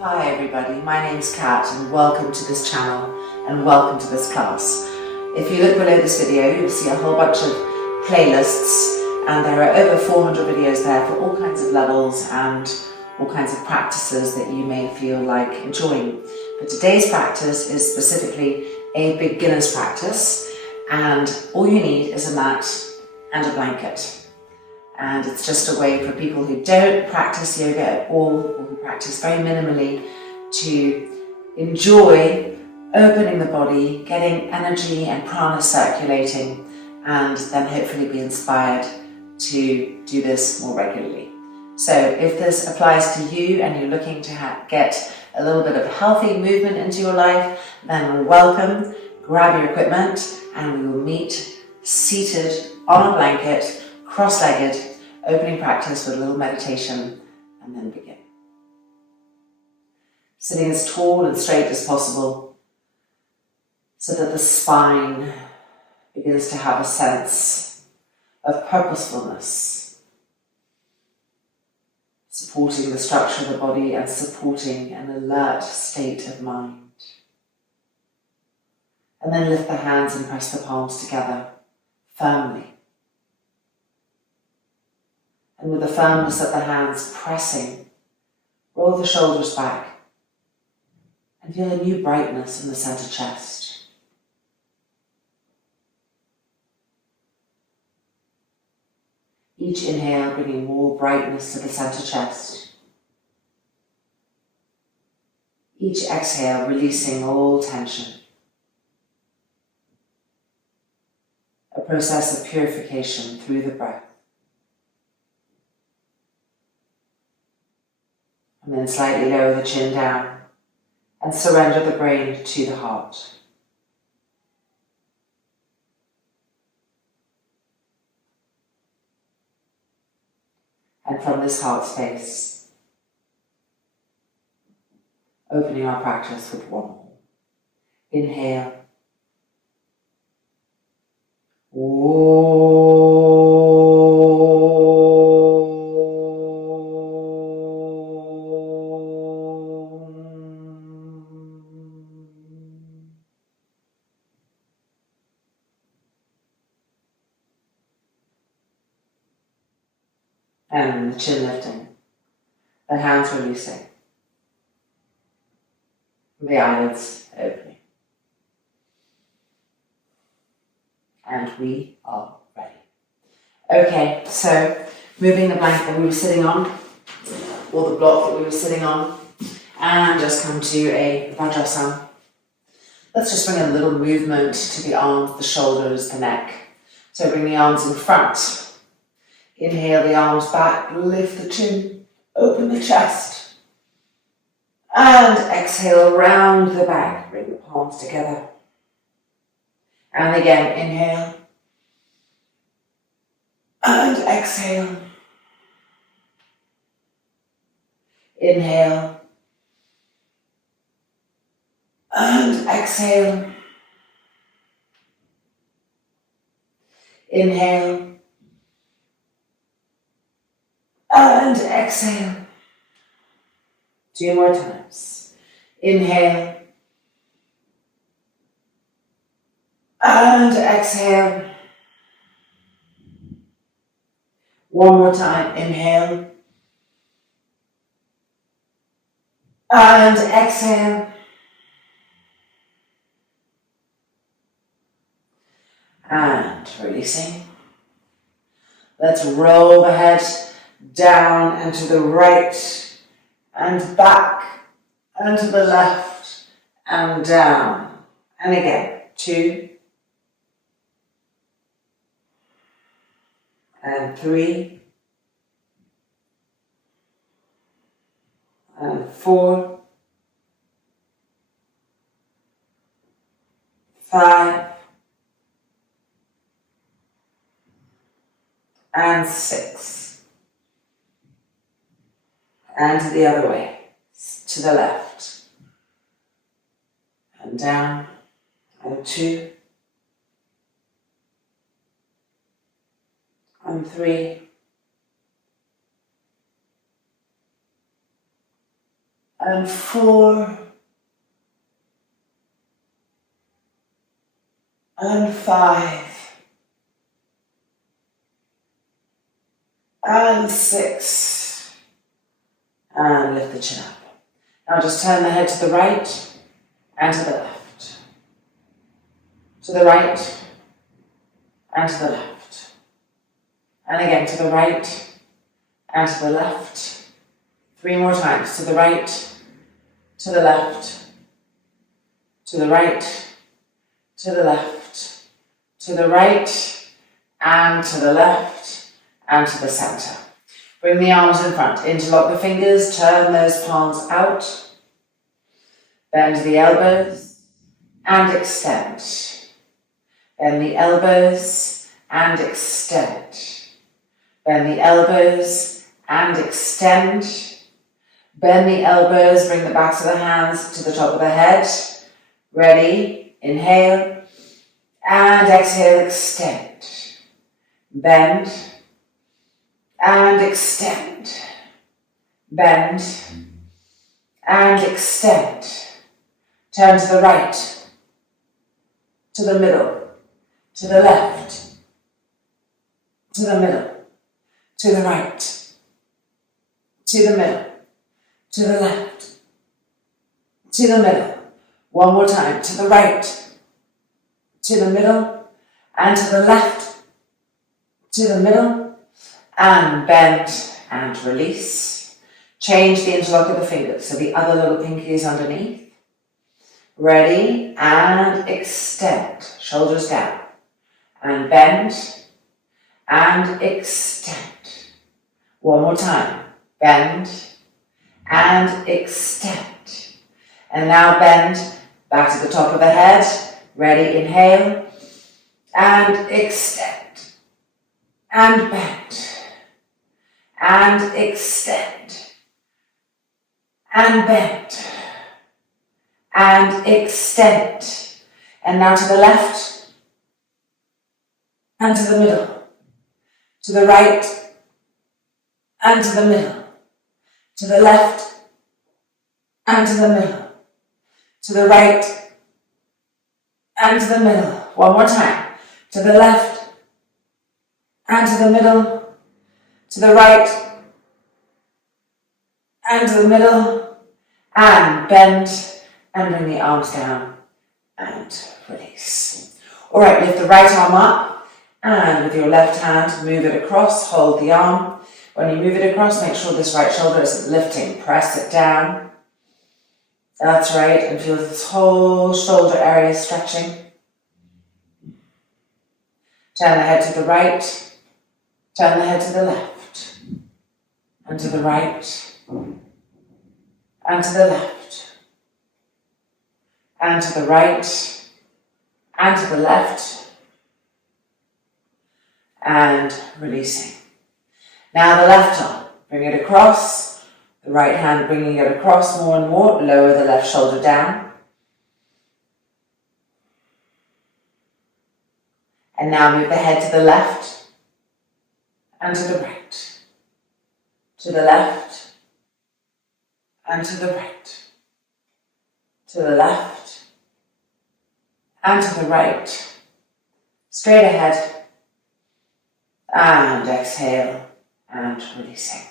Hi everybody, my name's Kat and welcome to this channel and welcome to this class. If you look below this video, you'll see a whole bunch of playlists and there are over 400 videos there for all kinds of levels and all kinds of practices that you may feel like enjoying. But today's practice is specifically a beginner's practice and all you need is a mat and a blanket. And it's just a way for people who don't practice yoga at all, or who practice very minimally, to enjoy opening the body, getting energy and prana circulating, and then hopefully be inspired to do this more regularly. So if this applies to you and you're looking to get a little bit of healthy movement into your life, then welcome, grab your equipment, and we will meet seated on a blanket, cross-legged, opening practice with a little meditation, and then begin. Sitting as tall and straight as possible so that the spine begins to have a sense of purposefulness, supporting the structure of the body and supporting an alert state of mind. And then lift the hands and press the palms together firmly. And with the firmness of the hands pressing, roll the shoulders back and feel a new brightness in the center chest. Each inhale bringing more brightness to the center chest. Each exhale releasing all tension. A process of purification through the breath. And then slightly lower the chin down and surrender the brain to the heart. And from this heart space, opening our practice with one more. Inhale. And the chin lifting, the hands releasing, the eyelids opening. And we are ready. Okay, so moving the blanket that we were sitting on, or the block that we were sitting on, and just come to a Vajrasana. Let's just bring a little movement to the arms, the shoulders, the neck. So bring the arms in front. Inhale the arms back, lift the chin, open the chest. And exhale, round the back, bring the palms together. And again, inhale. And exhale. Inhale. And exhale. Inhale. And exhale. 2 more times. Inhale. And exhale. 1 more time. Inhale. And exhale. And releasing. Let's roll the head down and to the right and back and to the left and down. And again, 2 and 3 and 4, 5 and 6. And to the other way, to the left, and down, and 2, and 3, and 4 and 5 and 6 and lift the chin up. Now just turn the head to the right and to the left, to the right and to the left, and again to the right and to the left. 3 more times, to the right, to the left, to the right, to the left, to the right and to the left and to the center. Bring the arms in front, interlock the fingers, turn those palms out, bend the elbows and extend. Bend the elbows and extend. Bend the elbows and extend. Bend the elbows, bring the backs of the hands to the top of the head. Ready, inhale and exhale, extend. Bend and extend. Bend and extend. Turn to the right, to the middle, to the left, to the middle, to the right, to the middle, to the left, to the middle. One more time, to the right, to the middle, and to the left, to the middle, and bend and release. Change the interlock of the fingers, so the other little pinky is underneath. Ready, and extend, shoulders down, and bend, and extend. One more time, bend, and extend. And now bend back to the top of the head. Ready, inhale, and extend, and bend, and extend, and bend, and extend. And now to the left, and to the middle, to the right, and to the middle, to the left, and to the middle, to the right, and to the middle. One more time. To the left, and to the middle, to the right, and to the middle, and bend, and bring the arms down, and release. All right, lift the right arm up, and with your left hand, move it across, hold the arm. When you move it across, make sure this right shoulder isn't lifting, press it down. That's right, and feel this whole shoulder area stretching. Turn the head to the right, turn the head to the left, and to the right, and to the left, and to the right, and to the left, and releasing. Now the left arm, bring it across, the right hand bringing it across more and more, lower the left shoulder down. And now move the head to the left and to the right, to the left and to the right, to the left and to the right, straight ahead, and exhale and releasing.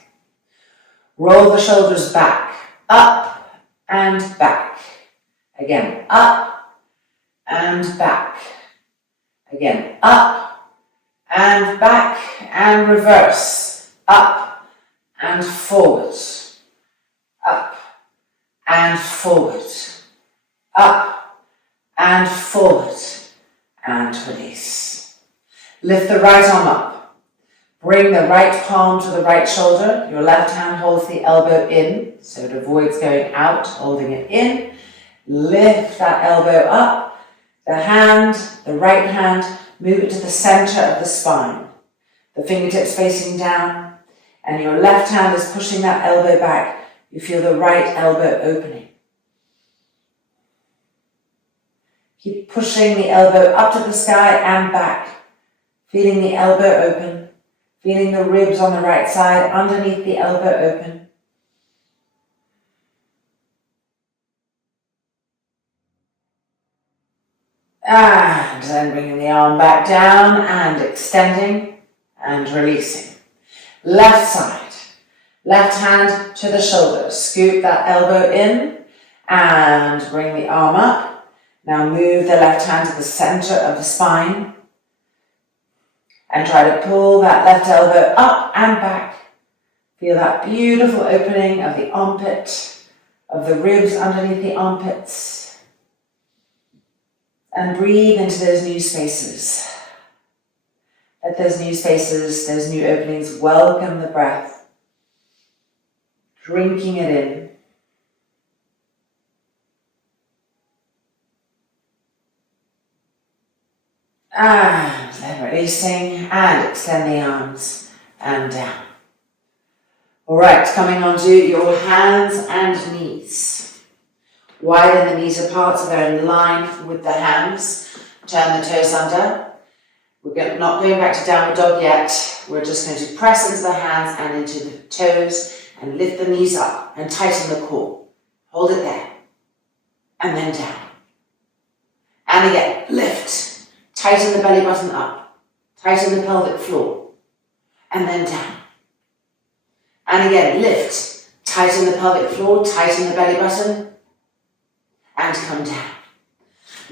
Roll the shoulders back, up and back. Again, up and back. Again, up and back and reverse. Up and forward. Up and forward. Up and forward. And release. Lift the right arm up. Bring the right palm to the right shoulder. Your left hand holds the elbow in, so it avoids going out, holding it in. Lift that elbow up. The right hand, move it to the center of the spine. The fingertips facing down, and your left hand is pushing that elbow back. You feel the right elbow opening. Keep pushing the elbow up to the sky and back, feeling the elbow open. Feeling the ribs on the right side, underneath the elbow open. And then bringing the arm back down and extending and releasing. Left side. Left hand to the shoulder. Scoop that elbow in and bring the arm up. Now move the left hand to the center of the spine and try to pull that left elbow up and back. Feel that beautiful opening of the armpit, of the ribs underneath the armpits. And breathe into those new spaces. Let those new spaces, those new openings welcome the breath. Drinking it in. And then releasing and extend the arms and down. All right, coming onto your hands and knees. Widen the knees apart so they're in line with the hands. Turn the toes under. We're not going back to downward dog yet. We're just going to press into the hands and into the toes and lift the knees up and tighten the core. Hold it there. And then down. And again, lift. Tighten the belly button up. Tighten the pelvic floor. And then down. And again, lift. Tighten the pelvic floor, tighten the belly button. And come down.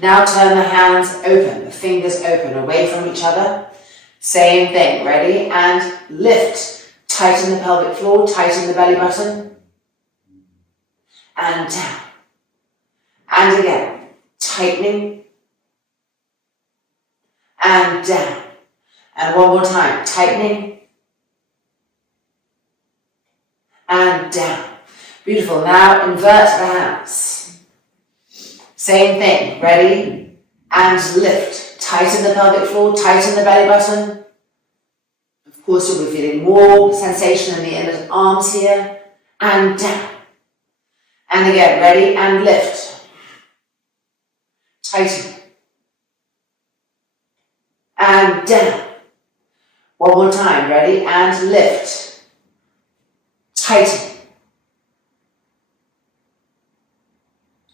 Now turn the hands open, the fingers open, away from each other. Same thing, ready? And lift. Tighten the pelvic floor, tighten the belly button. And down. And again, tightening. And down. And one more time, tightening. And down. Beautiful. Now invert the hands. Same thing. Ready? And lift. Tighten the pelvic floor, tighten the belly button. Of course, you'll be feeling more sensation in the inner arms here. And down. And again, ready? And lift. Tighten. And down. One more time. Ready? And lift. Tighten.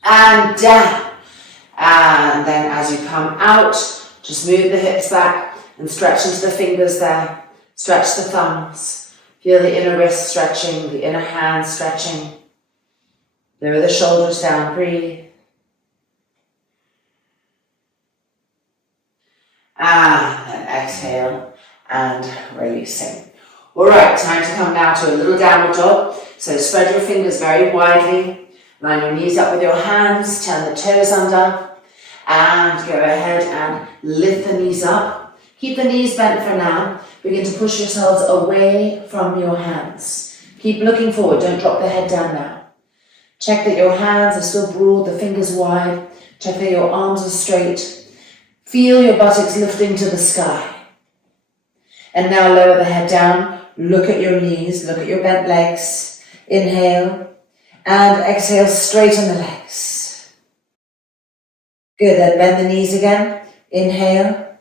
And down. And then as you come out, just move the hips back and stretch into the fingers there. Stretch the thumbs. Feel the inner wrist stretching, the inner hand stretching. Lower the shoulders down. Breathe. And then exhale and releasing. All right, time to come now to a little downward dog. So spread your fingers very widely. Line your knees up with your hands. Turn the toes under. And go ahead and lift the knees up. Keep the knees bent for now. Begin to push yourselves away from your hands. Keep looking forward. Don't drop the head down now. Check that your hands are still broad, the fingers wide. Check that your arms are straight. Feel your buttocks lifting to the sky. And now lower the head down. Look at your knees. Look at your bent legs. Inhale. And exhale, straighten the legs. Good, then bend the knees again. Inhale.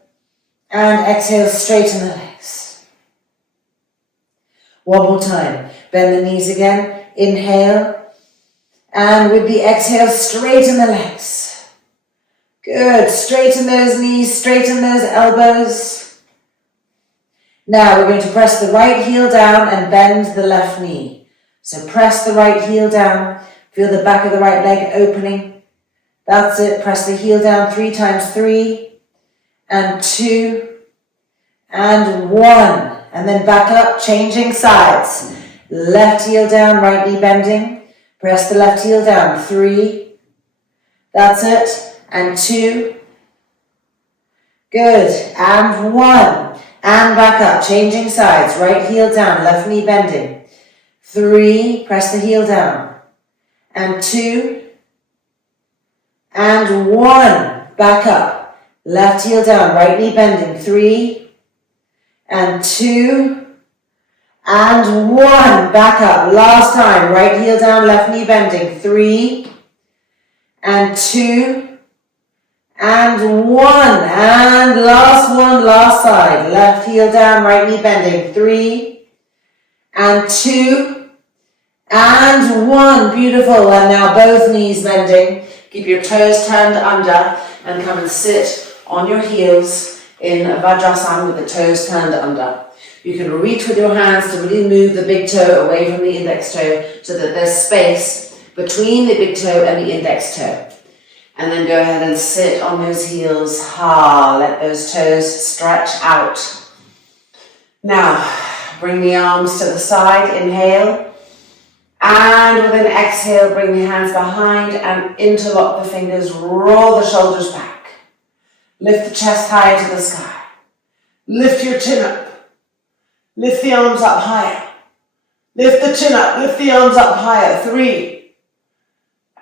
And exhale, straighten the legs. One more time. Bend the knees again. Inhale. And with the exhale, straighten the legs. Good. Straighten those knees, straighten those elbows. Now we're going to press the right heel down and bend the left knee. So press the right heel down. Feel the back of the right leg opening. That's it. Press the heel down 3 times. 3 and 2 and 1. And then back up, changing sides. Left heel down, right knee bending. Press the left heel down. 3. That's it. And 2. Good. And 1. And back up, changing sides. Right heel down, left knee bending. 3. Press the heel down. And 2. And 1. Back up. Left heel down, right knee bending. 3. And 2. And 1. Back up. Last time. Right heel down, left knee bending. 3. And 2. And 1. And last one, last side. Left heel down, right knee bending. 3. And 2. And 1. Beautiful. And now both knees bending. Keep your toes turned under. and come and sit on your heels in a Vajrasana with the toes turned under. You can reach with your hands to really move the big toe away from the index toe so that there's space between the big toe and the index toe. And then go ahead and sit on those heels. Let those toes stretch out. Now, bring the arms to the side, inhale. And with an exhale, bring the hands behind and interlock the fingers, roll the shoulders back. Lift the chest higher to the sky. Lift your chin up. Lift the arms up higher. Lift the chin up, lift the arms up higher. 3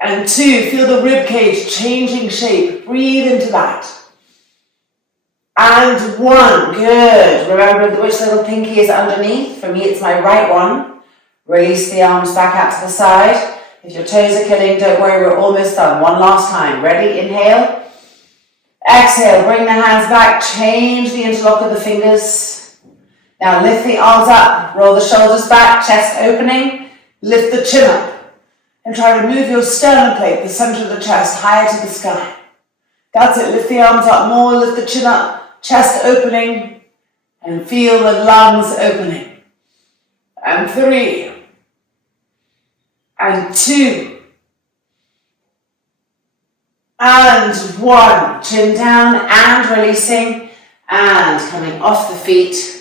and 2. Feel the rib cage changing shape. Breathe into that. And 1. Good. Remember which little pinky is underneath. For me, it's my right one. Release the arms back out to the side. If your toes are killing, don't worry, we're almost done. One last time. Ready? Inhale. Exhale. Bring the hands back. Change the interlock of the fingers. Now lift the arms up, roll the shoulders back, chest opening, lift the chin up, and try to move your sternum plate, the center of the chest, higher to the sky. That's it, lift the arms up more, lift the chin up, chest opening, and feel the lungs opening. And 3, and 2, and 1. Chin down and releasing, and coming off the feet.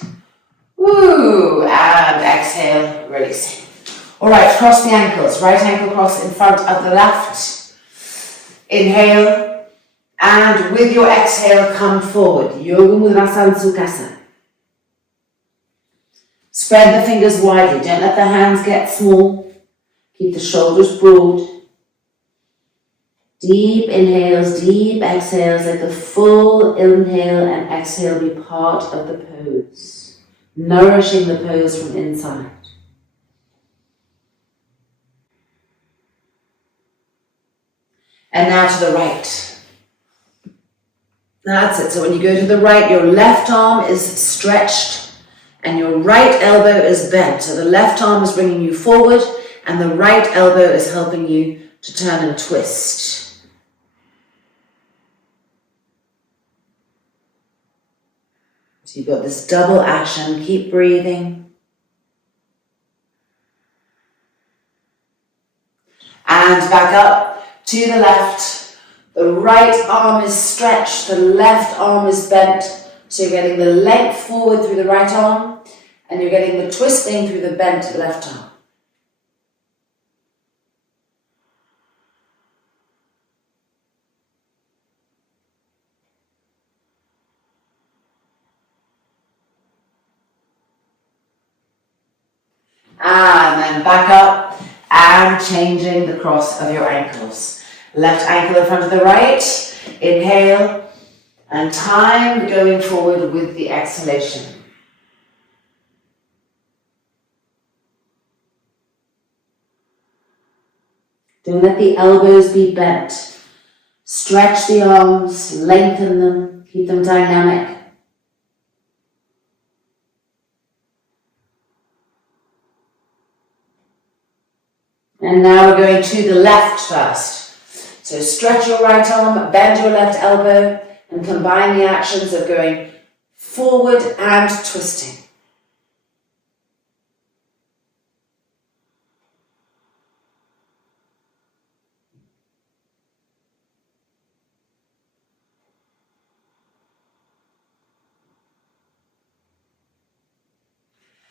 Woo, and exhale, releasing. All right, cross the ankles. Right ankle cross in front of the left. Inhale, and with your exhale, come forward. Yoga Mudrasana Sukhasana. Spread the fingers widely. Don't let the hands get small. Keep the shoulders broad. Deep inhales, deep exhales. Let the full inhale and exhale be part of the pose. Nourishing the pose from inside. And now to the right. That's it. So when you go to the right, your left arm is stretched and your right elbow is bent. So the left arm is bringing you forward and the right elbow is helping you to turn and twist. So you've got this double action. Keep breathing. And back up to the left. The right arm is stretched, the left arm is bent. So you're getting the length forward through the right arm and you're getting the twisting through the bent left arm. And then back up and changing the cross of your ankles. Left ankle in front of the right. Inhale and time going forward with the exhalation. Don't let the elbows be bent. Stretch the arms, lengthen them, keep them dynamic. And now we're going to the left first. So stretch your right arm, bend your left elbow, and combine the actions of going forward and twisting.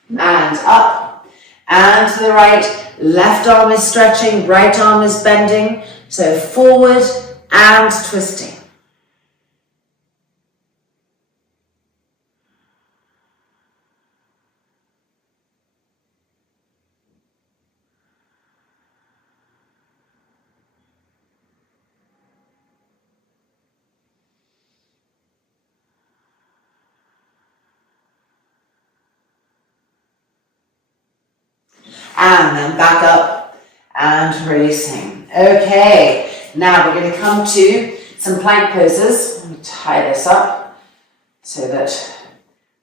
And up and to the right. Left arm is stretching, right arm is bending. So forward and twisting. And then back up and releasing. Okay, now we're going to come to some plank poses. Let me tie this up so that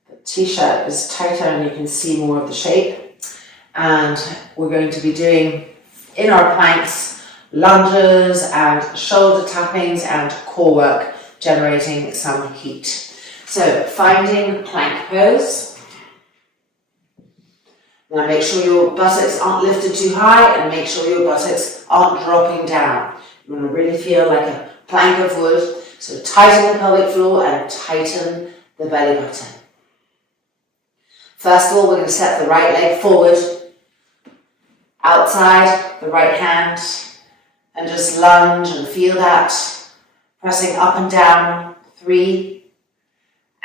the t-shirt is tighter and you can see more of the shape. And we're going to be doing, in our planks, lunges and shoulder tappings and core work. generating some heat. So finding plank pose. Now make sure your buttocks aren't lifted too high and make sure your buttocks aren't dropping down. You want to really feel like a plank of wood. So tighten the pelvic floor and tighten the belly button. First of all, we're going to step the right leg forward, outside the right hand, and just lunge and feel that. Pressing up and down, 3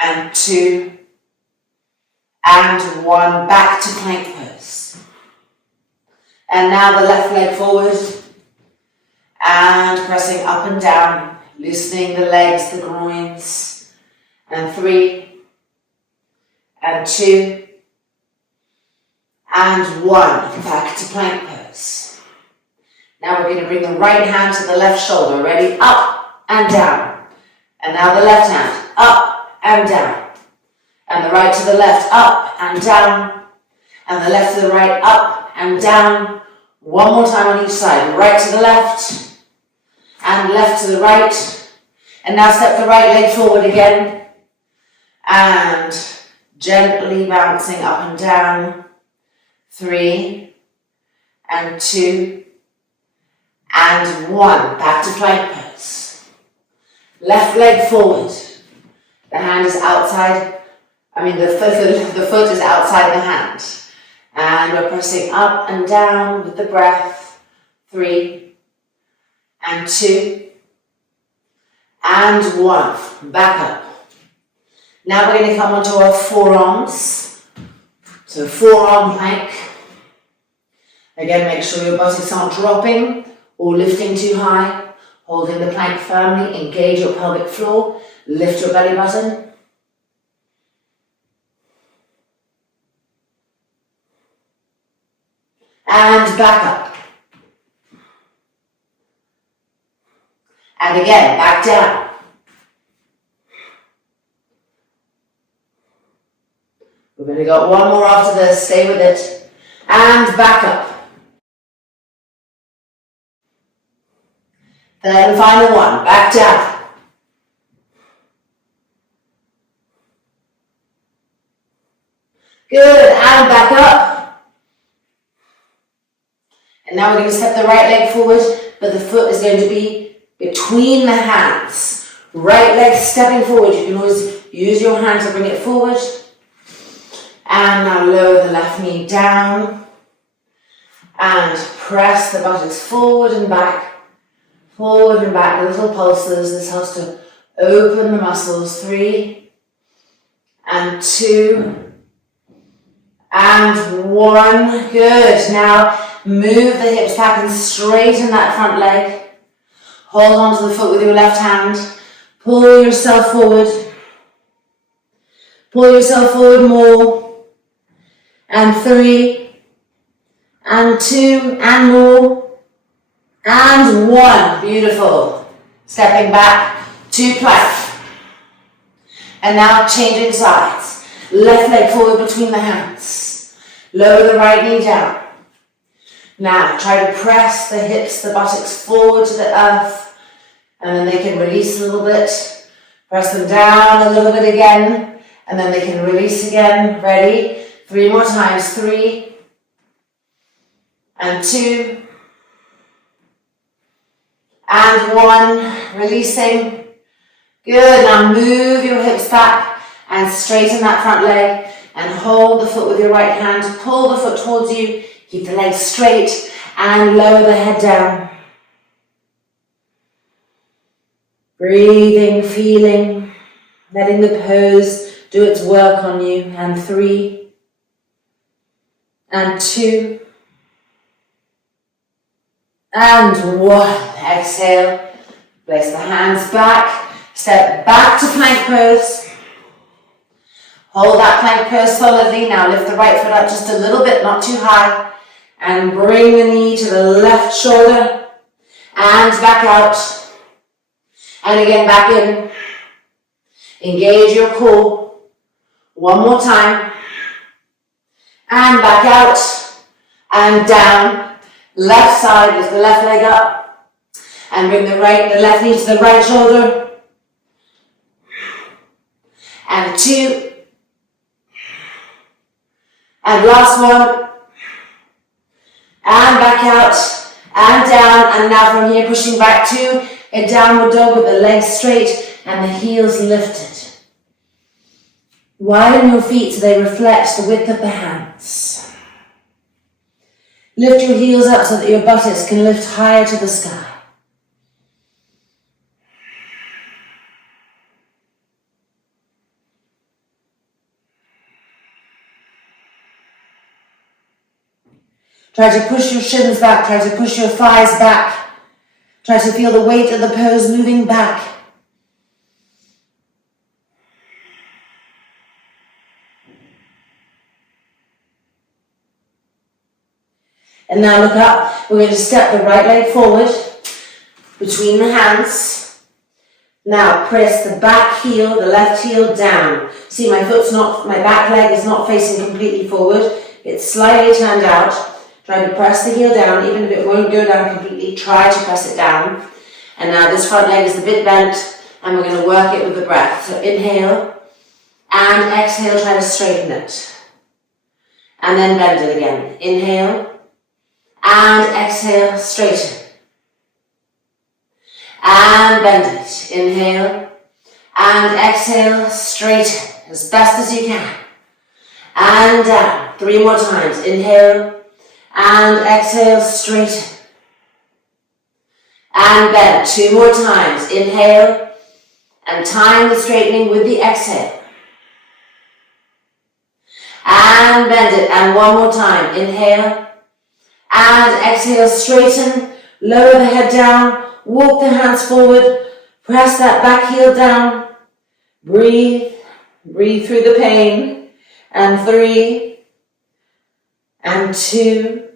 and 2 and 1, back to plank pose. And now the left leg forward and pressing up and down, loosening the legs, the groins, and 3 and 2 and 1, back to plank pose. Now we're going to bring the right hand to the left shoulder, ready, up and down. And now the left hand, up and down. And the right to the left, up and down. And the left to the right, up and down. One more time on each side, right to the left and left to the right. And now step the right leg forward again. And gently bouncing up and down. 3 and 2 and 1, back to plank pose. Left leg forward. The hand is outside, the foot is outside the hand. And we're pressing up and down with the breath. 3 and 2 and 1, back up. Now we're going to come onto our forearms. So forearm plank. Again, make sure your buttocks aren't dropping or lifting too high. Holding the plank firmly, engage your pelvic floor, lift your belly button. And back up. And again, back down. We've only got one more after this, stay with it. And back up. Third and final one, back down. Good, and back up. And now we're going to step the right leg forward, but the foot is going to be between the hands. Right leg stepping forward. You can always use your hand to bring it forward. And now lower the left knee down. And press the buttocks forward and back. Forward and back, little pulses. This helps to open the muscles. 3 and 2 and 1. Good. Now move the hips back and straighten that front leg. Hold onto the foot with your left hand. Pull yourself forward. Pull yourself forward more. And 3 and 2 and more. And 1, beautiful. Stepping back to plank. And now changing sides. Left leg forward between the hands. Lower the right knee down. Now try to press the hips, the buttocks forward to the earth. And then they can release a little bit. Press them down a little bit again. And then they can release again. Ready? 3 more times. 3 and 2 and 1, releasing. Good, now move your hips back and straighten that front leg and hold the foot with your right hand. Pull the foot towards you, keep the legs straight and lower the head down. Breathing, feeling, letting the pose do its work on you. And 3 and 2 and 1. Exhale, place the hands back, step back to plank pose. Hold that plank pose solidly. Now lift the right foot up just a little bit, not too high. And bring the knee to the left shoulder and back out. And again, back in. Engage your core. One more time. And back out. And down. Left side, lift the left leg up. And bring the left knee to the right shoulder. and 2, and last one, and back out, and down, and now from here pushing back to a downward dog with the legs straight and the heels lifted. Widen your feet so they reflect the width of the hands. Lift your heels up so that your buttocks can lift higher to the sky. Try to push your shins back, try to push your thighs back. Try to feel the weight of the pose moving back. And now look up. We're going to step the right leg forward between the hands. Now press the back heel, the left heel down. See, my back leg is not facing completely forward. It's slightly turned out. Try to press the heel down, even if it won't go down completely, try to press it down. And now this front leg is a bit bent, and we're going to work it with the breath. So inhale, and exhale, try to straighten it. And then bend it again. Inhale, and exhale, straighten. And bend it. Inhale, and exhale, straighten as best as you can. And down. 3 more times. Inhale, and exhale, straighten. And bend. 2 more times. Inhale, and time the straightening with the exhale. And bend it. And 1 more time. Inhale, and exhale, straighten. Lower the head down. Walk the hands forward. Press that back heel down. Breathe. Breathe through the pain. And 3. And 2.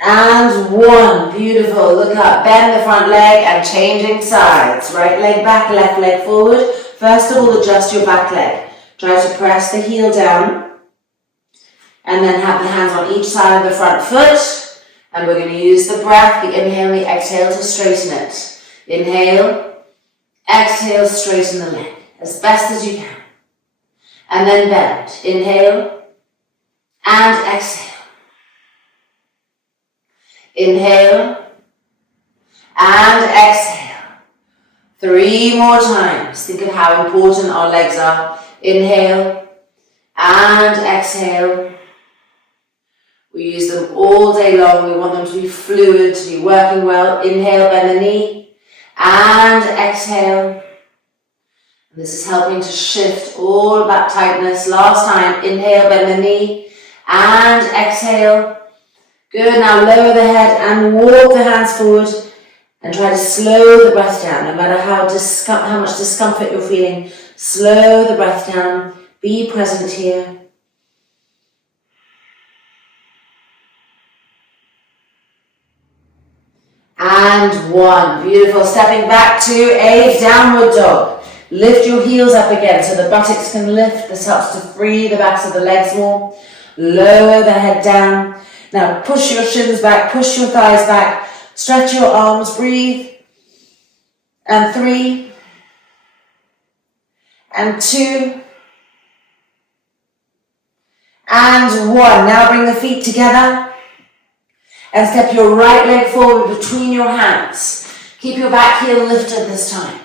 And 1. Beautiful. Look up. Bend the front leg and changing sides. Right leg back, left leg forward. First of all, adjust your back leg. Try to press the heel down. And then have the hands on each side of the front foot. And we're going to use the breath, the inhale and the exhale to straighten it. Inhale. Exhale, straighten the leg as best as you can. And then bend. Inhale. And exhale. Inhale. And exhale. 3 more times. Think of how important our legs are. Inhale. And exhale. We use them all day long. We want them to be fluid, to be working well. Inhale, bend the knee. And exhale. And this is helping to shift all that tightness. Last time. Inhale, bend the knee. And exhale. Good. Now lower the head and walk the hands forward. And try to slow the breath down. No matter how much discomfort you're feeling, slow the breath down. Be present here. And 1. Beautiful. Stepping back to a downward dog. Lift your heels up again so the buttocks can lift. This helps to free the backs of the legs more. Lower the head down. Now push your shins back, push your thighs back. Stretch your arms, breathe. And 3. And 2. And 1. Now bring the feet together. And step your right leg forward between your hands. Keep your back heel lifted this time.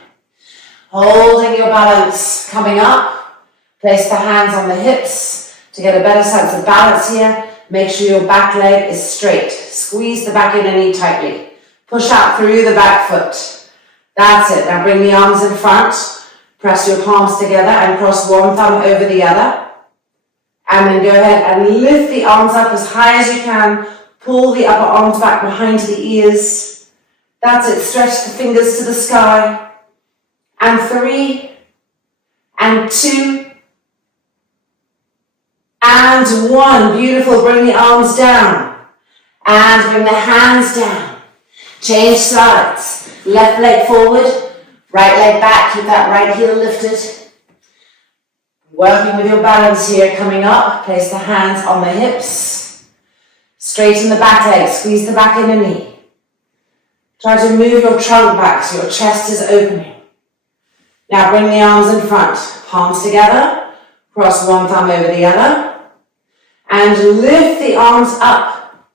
Holding your balance. Coming up. Place the hands on the hips to get a better sense of balance here. Make sure your back leg is straight. Squeeze the back inner knee tightly. Push out through the back foot. That's it. Now bring the arms in front. Press your palms together and cross one thumb over the other. And then go ahead and lift the arms up as high as you can. Pull the upper arms back behind the ears. That's it. Stretch the fingers to the sky. And 3. And 2. And 1. Beautiful. Bring the arms down. And bring the hands down. Change sides. Left leg forward. Right leg back. Keep that right heel lifted. Working with your balance here. Coming up. Place the hands on the hips. Straighten the back leg. Squeeze the back inner knee. Try to move your trunk back so your chest is opening. Now bring the arms in front, palms together, cross one thumb over the other, and lift the arms up.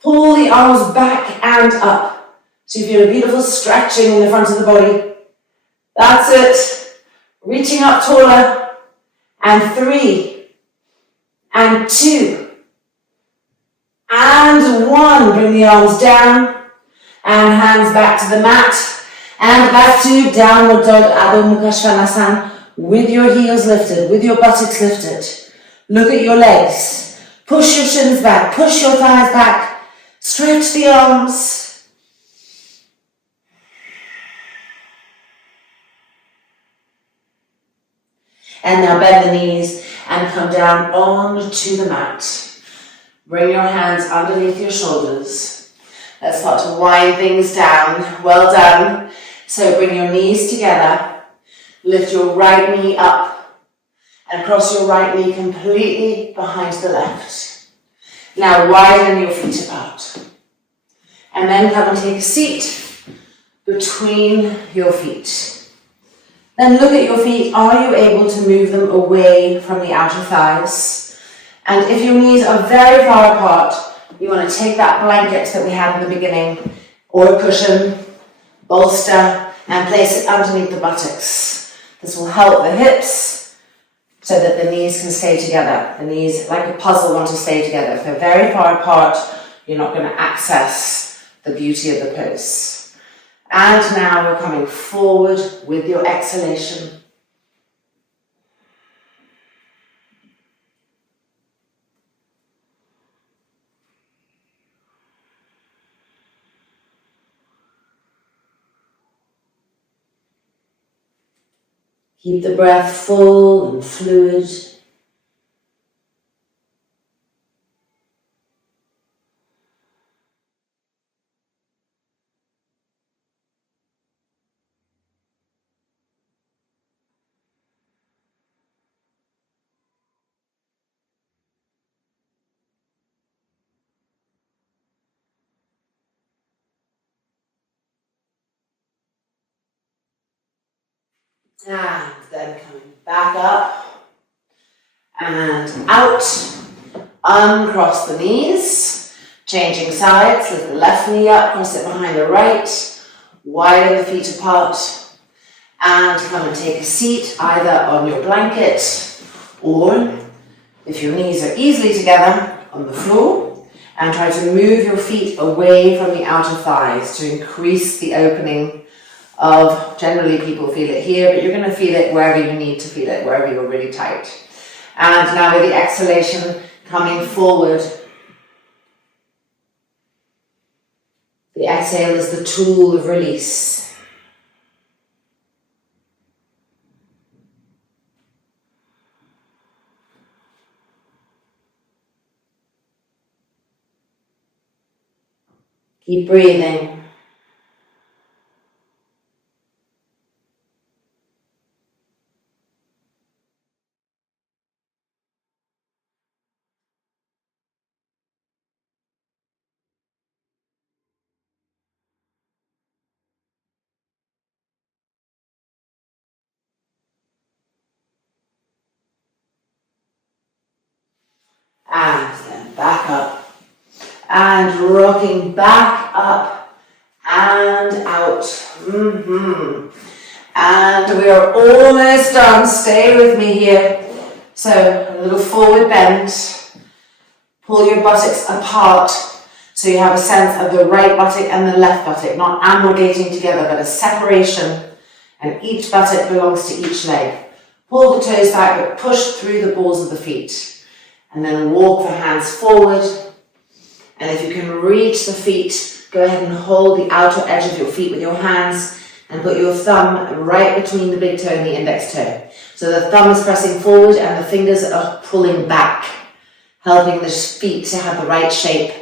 Pull the arms back and up. So you feel a beautiful stretching in the front of the body. That's it. Reaching up taller. And 3, and 2, and 1. Bring the arms down, and hands back to the mat, and back to downward dog, Adho Mukha Svanasana, with your heels lifted, with your buttocks lifted. Look at your legs. Push your shins back, push your thighs back, stretch the arms. And now bend the knees and come down onto the mat. Bring your hands underneath your shoulders. Let's start to wind things down. Well done. So bring your knees together. Lift your right knee up and cross your right knee completely behind the left. Now widen your feet apart. And then come and take a seat between your feet. Then look at your feet. Are you able to move them away from the outer thighs? And if your knees are very far apart, you want to take that blanket that we had in the beginning, or a cushion, bolster, and place it underneath the buttocks. This will help the hips so that the knees can stay together. The knees, like a puzzle, want to stay together. If they're very far apart, you're not going to access the beauty of the pose. And now we're coming forward with your exhalation. Keep the breath full and fluid. And then coming back up and out. Uncross the knees. Changing sides. Lift the left knee up, cross it behind the right. Widen the feet apart. And come and take a seat either on your blanket or, if your knees are easily together, on the floor. And try to move your feet away from the outer thighs to increase the opening of, generally people feel it here, but you're going to feel it wherever you need to feel it, wherever you're really tight. And now with the exhalation, coming forward. The exhale is the tool of release. Keep breathing. And then back up. And rocking back up and out. And we are almost done. Stay with me here. So a little forward bend. Pull your buttocks apart so you have a sense of the right buttock and the left buttock, not amalgamating together, but a separation, and each buttock belongs to each leg. Pull the toes back, but push through the balls of the feet. And then walk the hands forward. And if you can reach the feet, go ahead and hold the outer edge of your feet with your hands and put your thumb right between the big toe and the index toe. So the thumb is pressing forward and the fingers are pulling back, helping the feet to have the right shape.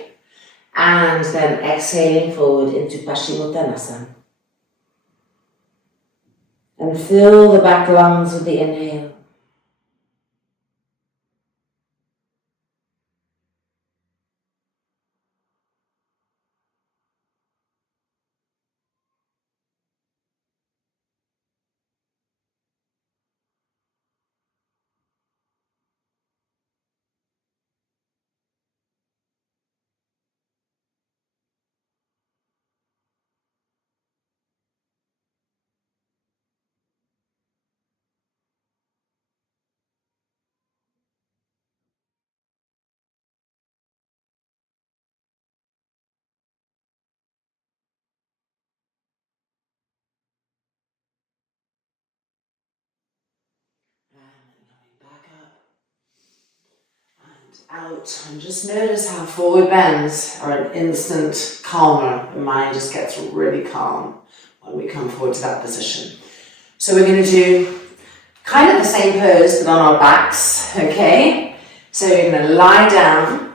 And then exhaling forward into Paschimottanasana. And fill the back lungs with the inhale. Out, and just notice how forward bends are an instant calmer. The mind just gets really calm when we come forward to that position. So we're going to do kind of the same pose but on our backs, okay? So you're going to lie down,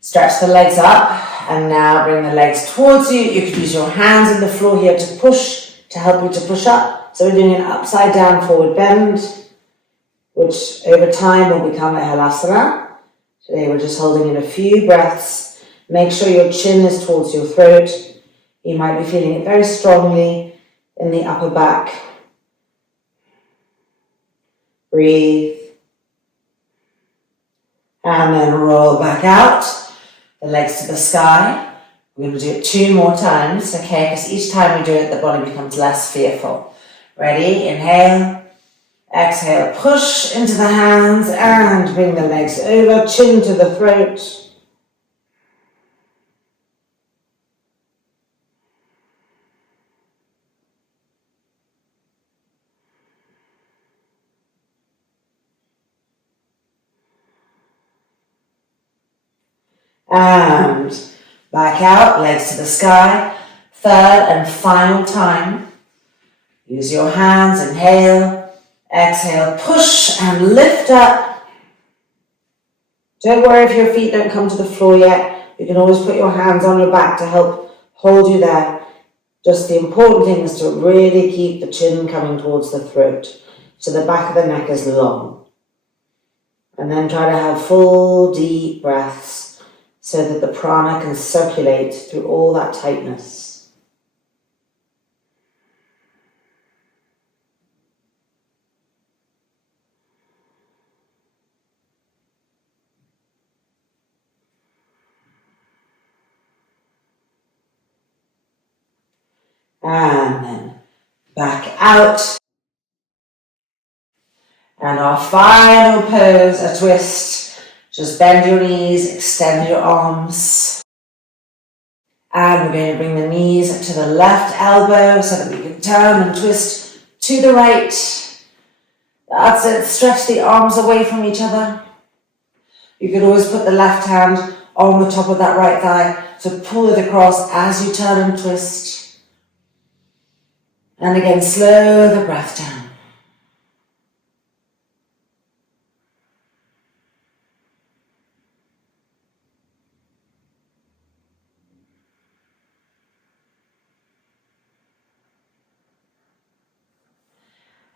stretch the legs up, and now bring the legs towards you. You could use your hands on the floor here to push, to help you to push up. So we're doing an upside down forward bend, which over time will become a halasana. Today we're just holding in a few breaths. Make sure your chin is towards your throat. You might be feeling it very strongly in the upper back. Breathe. And then roll back out. The legs to the sky. We're going to do it 2 more times, okay? Because each time we do it, the body becomes less fearful. Ready? Inhale. Exhale, push into the hands and bring the legs over, chin to the throat. And back out, legs to the sky. 3rd and final time. Use your hands, inhale. Exhale, push and lift up. Don't worry if your feet don't come to the floor yet. You can always put your hands on your back to help hold you there. Just the important thing is to really keep the chin coming towards the throat, so the back of the neck is long. And then try to have full deep breaths so that the prana can circulate through all that tightness. And then back out. And our final pose, a twist. Just bend your knees, extend your arms. And we're going to bring the knees to the left elbow so that we can turn and twist to the right. That's it. Stretch the arms away from each other. You could always put the left hand on the top of that right thigh to pull it across as you turn and twist. And again, slow the breath down.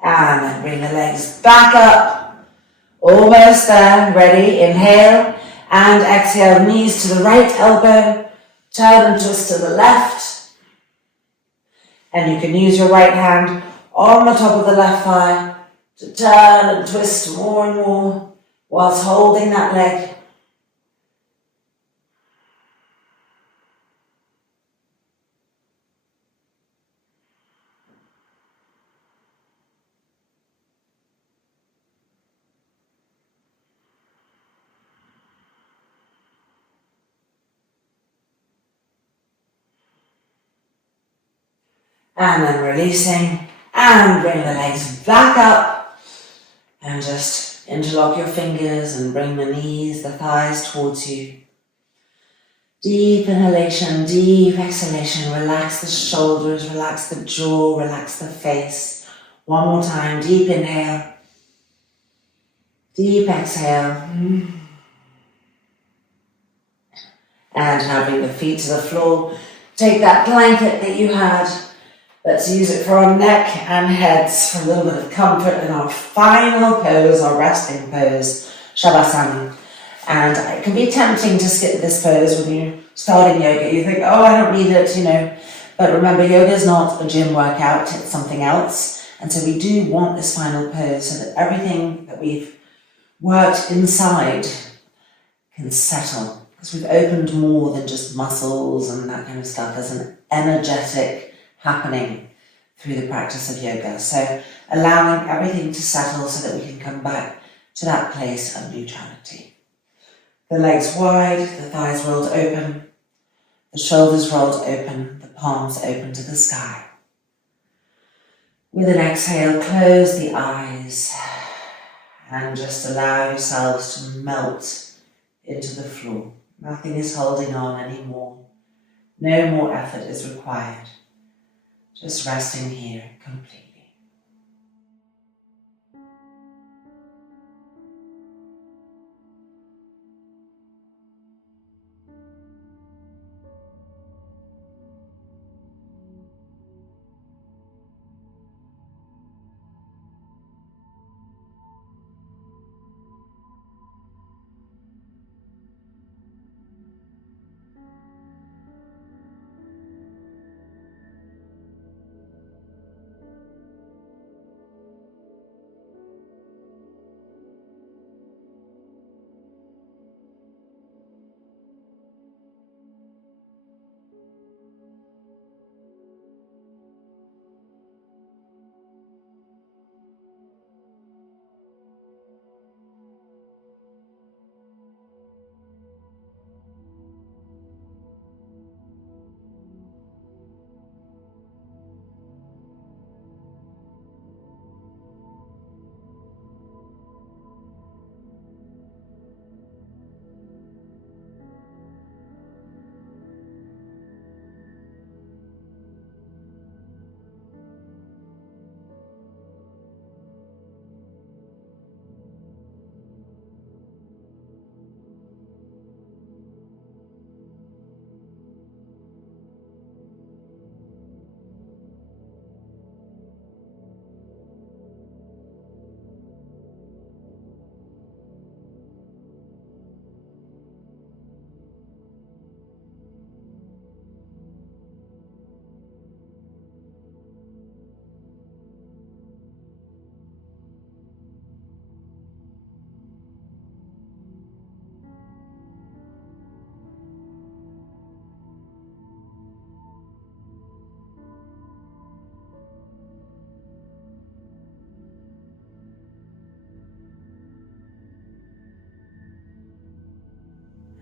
And then bring the legs back up. Almost there. Ready? Inhale and exhale. Knees to the right elbow. Turn and twist to the left. And you can use your right hand on the top of the left thigh to turn and twist more and more whilst holding that leg. And then releasing, and bring the legs back up, and just interlock your fingers and bring the knees, the thighs towards you. Deep inhalation, deep exhalation. Relax the shoulders, relax the jaw, relax the face. One more time, deep inhale, deep exhale. And now bring the feet to the floor. Take that blanket that you had. Let's use it for our neck and heads for a little bit of comfort in our final pose, our resting pose, Shavasana. And it can be tempting to skip this pose when you're starting yoga. You think, oh, I don't need it, But remember, yoga is not a gym workout, it's something else. And so we do want this final pose so that everything that we've worked inside can settle. Because we've opened more than just muscles and that kind of stuff. There's an energetic happening through the practice of yoga. So allowing everything to settle so that we can come back to that place of neutrality. The legs wide, the thighs rolled open, the shoulders rolled open, the palms open to the sky. With an exhale, close the eyes and just allow yourselves to melt into the floor. Nothing is holding on anymore. No more effort is required. Just resting here completely.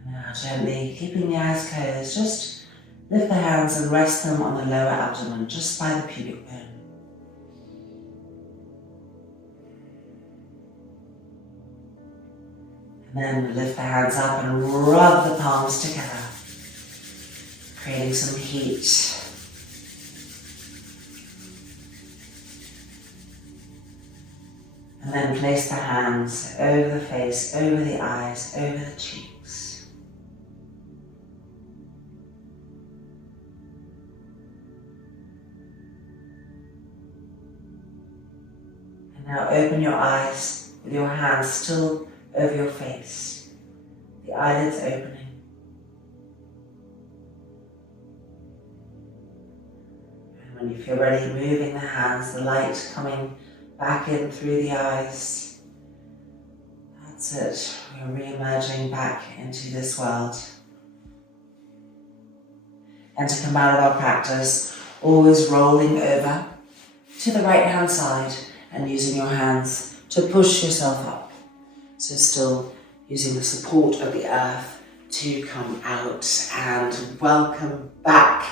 Now gently, keeping the eyes closed, just lift the hands and rest them on the lower abdomen, just by the pubic bone. And then lift the hands up and rub the palms together, creating some heat. And then place the hands over the face, over the eyes, over the cheeks. And now open your eyes with your hands still over your face, the eyelids opening. And when you feel ready, moving the hands, the light coming back in through the eyes. That's it. We're re-emerging back into this world. And to come out of our practice, always rolling over to the right hand side and using your hands to push yourself up. So still using the support of the earth to come out, and welcome back.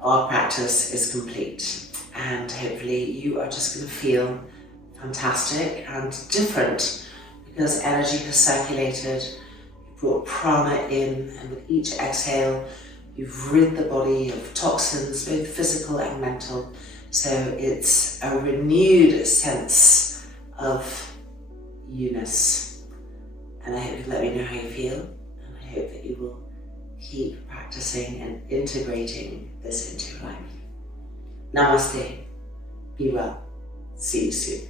Our practice is complete. And hopefully you are just going to feel fantastic and different, because energy has circulated, you brought prana in, and with each exhale you've rid the body of toxins, both physical and mental. So it's a renewed sense of you-ness. And I hope you let me know how you feel, and I hope that you will keep practicing and integrating this into your life. Namaste. Be well. See you soon.